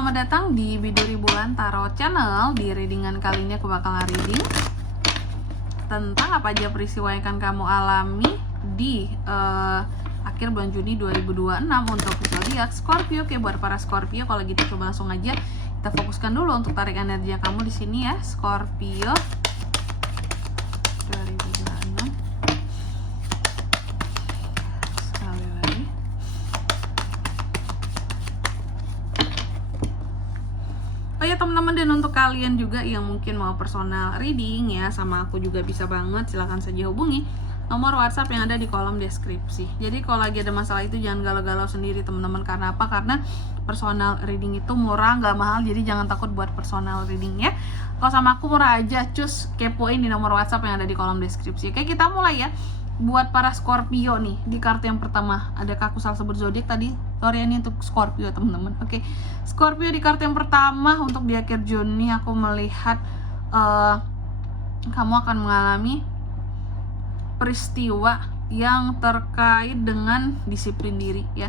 selamat datang di Biduri Bulan Tarot Channel. Di readingan kali ini aku bakal reading tentang apa aja peristiwa yang akan kamu alami di akhir bulan Juni 2026 untuk zodiak Scorpio. Oke, buat para Scorpio, kalau gitu coba langsung aja kita fokuskan dulu untuk tarik energi kamu di sini ya, Scorpio 2026. Sekali lagi. Oh ya teman-teman, dan untuk kalian juga yang mungkin mau personal reading ya sama aku juga bisa banget, silahkan saja hubungi nomor WhatsApp yang ada di kolom deskripsi. Jadi kalau lagi ada masalah itu jangan galau-galau sendiri teman-teman. Karena apa? Karena personal reading itu murah, nggak mahal. Jadi jangan takut buat personal reading ya. Kalau sama aku murah aja, cus kepoin di nomor WhatsApp yang ada di kolom deskripsi. Oke, kita mulai ya. Buat para Scorpio nih, di kartu yang pertama adakah aku salah sebut zodiak tadi? Sorry, ini untuk Scorpio teman-teman. Oke, Scorpio di kartu yang pertama untuk di akhir Juni aku melihat kamu akan mengalami peristiwa yang terkait dengan disiplin diri ya.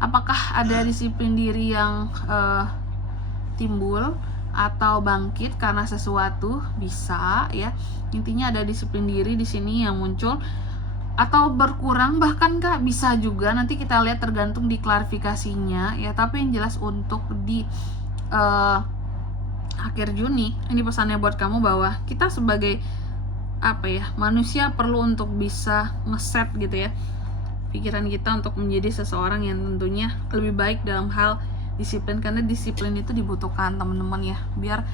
Apakah ada disiplin diri yang timbul atau bangkit karena sesuatu? Bisa ya. Intinya ada disiplin diri di sini yang muncul atau berkurang, bahkan Kak bisa juga, nanti kita lihat tergantung di klarifikasinya ya. Tapi yang jelas untuk di akhir Juni ini pesannya buat kamu bahwa kita sebagai manusia perlu untuk bisa ngeset gitu ya pikiran kita untuk menjadi seseorang yang tentunya lebih baik dalam hal disiplin, karena disiplin itu dibutuhkan teman-teman ya, biar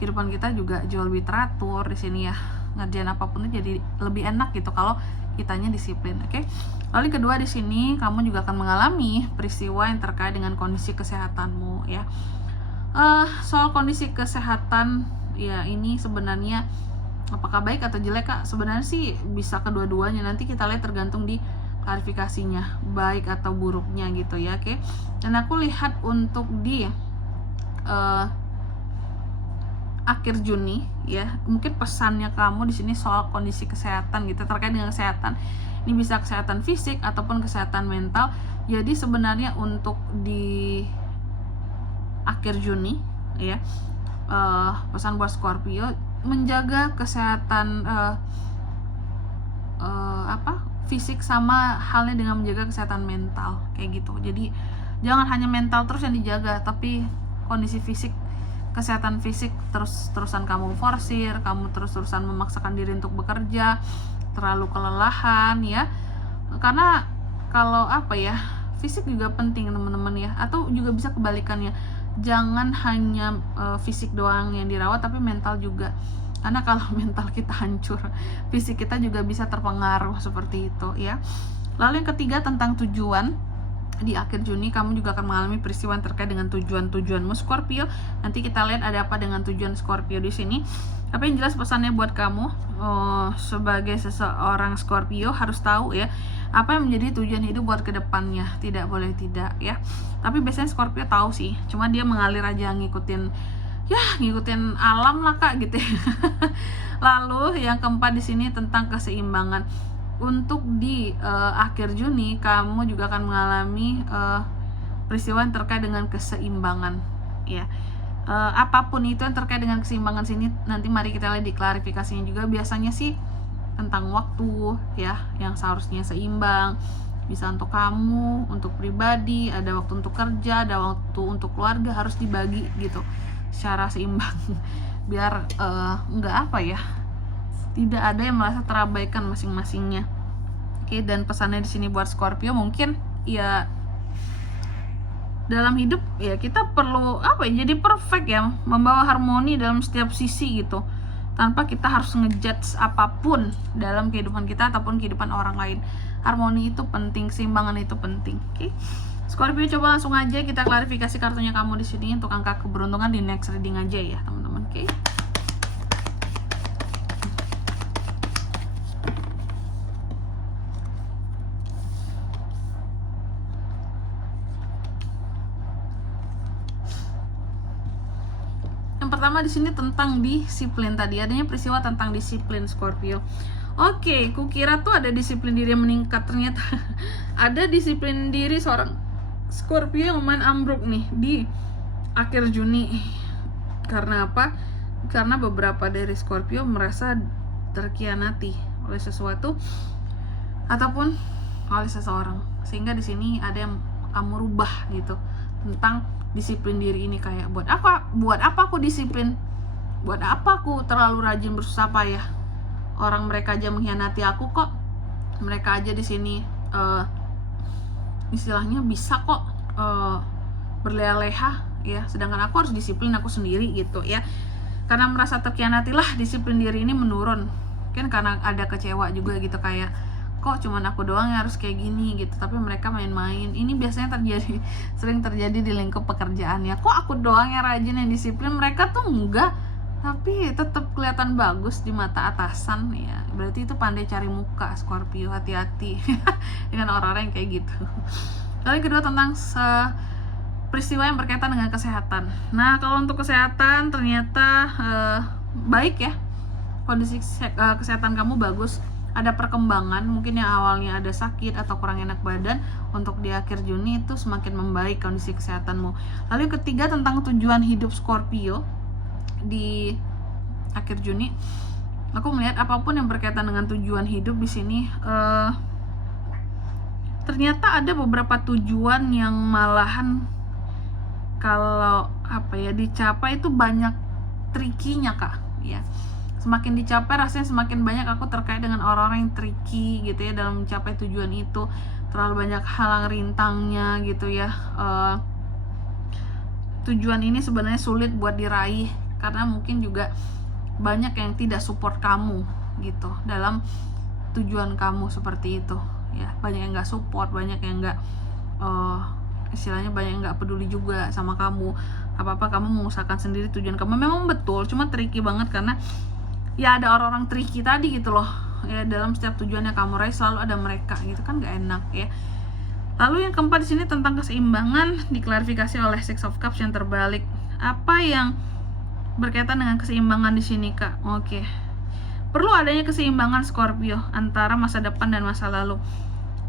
kehidupan kita juga jauh lebih teratur di sini ya. Ngerjain apapun itu jadi lebih enak gitu kalau kitanya disiplin. Oke. Lalu kedua, di sini kamu juga akan mengalami peristiwa yang terkait dengan kondisi kesehatanmu ya. Soal kondisi kesehatan ya, ini sebenarnya apakah baik atau jelek Kak? Sebenarnya sih bisa kedua-duanya, nanti kita lihat tergantung di klarifikasinya baik atau buruknya gitu ya. Oke. Dan aku lihat untuk di akhir Juni ya, mungkin pesannya kamu di sini soal kondisi kesehatan gitu, terkait dengan kesehatan. Ini bisa kesehatan fisik ataupun kesehatan mental. Jadi sebenarnya untuk di akhir Juni ya, pesan buat Scorpio menjaga kesehatan fisik sama halnya dengan menjaga kesehatan mental kayak gitu. Jadi jangan hanya mental terus yang dijaga, tapi kondisi fisik, kesehatan fisik terus-terusan kamu forsir, kamu terus-terusan memaksakan diri untuk bekerja, terlalu kelelahan ya. Karena kalau fisik juga penting teman-teman ya, atau juga bisa kebalikannya. Jangan hanya fisik doang yang dirawat, tapi mental juga. Karena kalau mental kita hancur, fisik kita juga bisa terpengaruh seperti itu ya. Lalu yang ketiga tentang tujuan. Di akhir Juni kamu juga akan mengalami peristiwa yang terkait dengan tujuan-tujuanmu Scorpio. Nanti kita lihat ada apa dengan tujuan Scorpio di sini. Tapi yang jelas pesannya buat kamu sebagai seseorang Scorpio harus tahu ya apa yang menjadi tujuan hidup buat kedepannya. Tidak boleh tidak ya. Tapi biasanya Scorpio tahu sih, cuma dia mengalir aja ngikutin alam lah Kak gitu ya. Lalu yang keempat di sini tentang keseimbangan. Untuk di akhir Juni kamu juga akan mengalami peristiwa yang terkait dengan keseimbangan ya. Apapun itu yang terkait dengan keseimbangan sini, nanti mari kita lihat di klarifikasinya juga. Biasanya sih tentang waktu ya, yang seharusnya seimbang, bisa untuk kamu, untuk pribadi, ada waktu untuk kerja, ada waktu untuk keluarga, harus dibagi gitu secara seimbang biar tidak ada yang merasa terabaikan masing-masingnya. Oke, dan pesannya di sini buat Scorpio mungkin ya, dalam hidup ya kita perlu jadi perfect ya, membawa harmoni dalam setiap sisi gitu, tanpa kita harus ngejudge apapun dalam kehidupan kita ataupun kehidupan orang lain. Harmoni itu penting, keseimbangan itu penting. Oke. Scorpio, coba langsung aja kita klarifikasi kartunya kamu di sini untuk angka keberuntungan di next reading aja ya, teman-teman. Oke. Yang pertama di sini tentang disiplin, tadi adanya peristiwa tentang disiplin Scorpio. Oke, kukira tuh ada disiplin diri yang meningkat, ternyata ada disiplin diri seorang Scorpio yang lumayan ambruk nih di akhir Juni. Karena apa? Karena beberapa dari Scorpio merasa terkhianati oleh sesuatu ataupun oleh seseorang, sehingga di sini ada yang kamu rubah gitu tentang disiplin diri ini. Kayak buat apa aku disiplin, buat apa aku terlalu rajin bersusah payah, orang mereka aja mengkhianati aku kok, mereka aja di sini istilahnya bisa kok berleha-leha ya, sedangkan aku harus disiplin aku sendiri gitu ya. Karena merasa terkhianatilah disiplin diri ini menurun kan, karena ada kecewa juga gitu, kayak kok cuman aku doang yang harus kayak gini gitu, tapi mereka main-main. Ini biasanya sering terjadi di lingkup pekerjaan ya, kok aku doang yang rajin yang disiplin, mereka tuh enggak, tapi tetap kelihatan bagus di mata atasan ya. Berarti itu pandai cari muka Scorpio, hati-hati dengan orang-orang yang kayak gitu. Lalu yang kedua tentang peristiwa yang berkaitan dengan kesehatan. Nah, kalau untuk kesehatan ternyata baik ya, kondisi kesehatan kamu bagus. Ada perkembangan, mungkin yang awalnya ada sakit atau kurang enak badan, untuk di akhir Juni itu semakin membaik kondisi kesehatanmu. Lalu yang ketiga tentang tujuan hidup Scorpio di akhir Juni. Aku melihat apapun yang berkaitan dengan tujuan hidup di sini, ternyata ada beberapa tujuan yang malahan kalau dicapai itu banyak trikinya kak ya. Semakin dicapai rasanya semakin banyak aku terkait dengan orang-orang yang tricky gitu ya dalam mencapai tujuan itu. Terlalu banyak halang rintangnya gitu ya. Tujuan ini sebenarnya sulit buat diraih karena mungkin juga banyak yang tidak support kamu gitu dalam tujuan kamu seperti itu ya. Banyak yang nggak support, banyak yang nggak istilahnya banyak yang nggak peduli juga sama kamu. Apa-apa kamu mengusahakan sendiri tujuan kamu. Memang betul, cuma tricky banget karena ya ada orang-orang tricky tadi gitu loh ya. Dalam setiap tujuan yang kamu raih selalu ada mereka gitu kan, gak enak ya. Lalu yang keempat di sini tentang keseimbangan, diklarifikasi oleh Six of Cups yang terbalik. Apa yang berkaitan dengan keseimbangan di sini kak? Oke. Perlu adanya keseimbangan Scorpio antara masa depan dan masa lalu.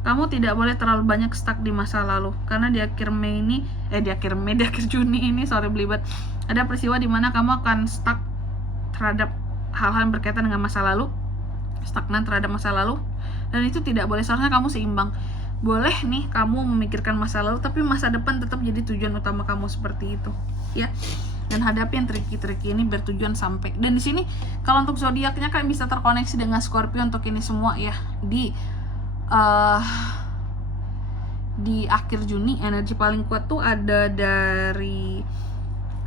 Kamu tidak boleh terlalu banyak stuck di masa lalu, karena di akhir Juni ini belibet, ada peristiwa di mana kamu akan stuck terhadap hal-hal yang berkaitan dengan masa lalu, stagnan terhadap masa lalu, dan itu tidak boleh. Seharusnya kamu seimbang. Boleh nih kamu memikirkan masa lalu, tapi masa depan tetap jadi tujuan utama kamu, seperti itu ya. Dan hadapi yang tricky ini biar tujuan sampai. Dan di sini kalau untuk zodiaknya kan bisa terkoneksi dengan Scorpio untuk ini semua ya. Di akhir Juni energi paling kuat tuh ada dari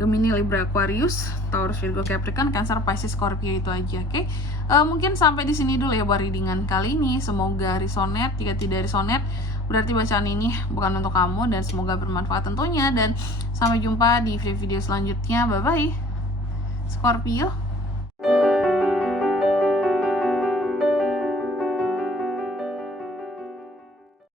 Gemini, Libra, Aquarius, Taurus, Virgo, Capricorn, Cancer, Pisces, Scorpio, itu aja. Oke. Mungkin sampai di sini dulu ya buat readingan kali ini. Semoga resonate. Jika tidak resonate, berarti bacaan ini bukan untuk kamu, dan semoga bermanfaat tentunya. Dan sampai jumpa di video selanjutnya. Bye bye Scorpio.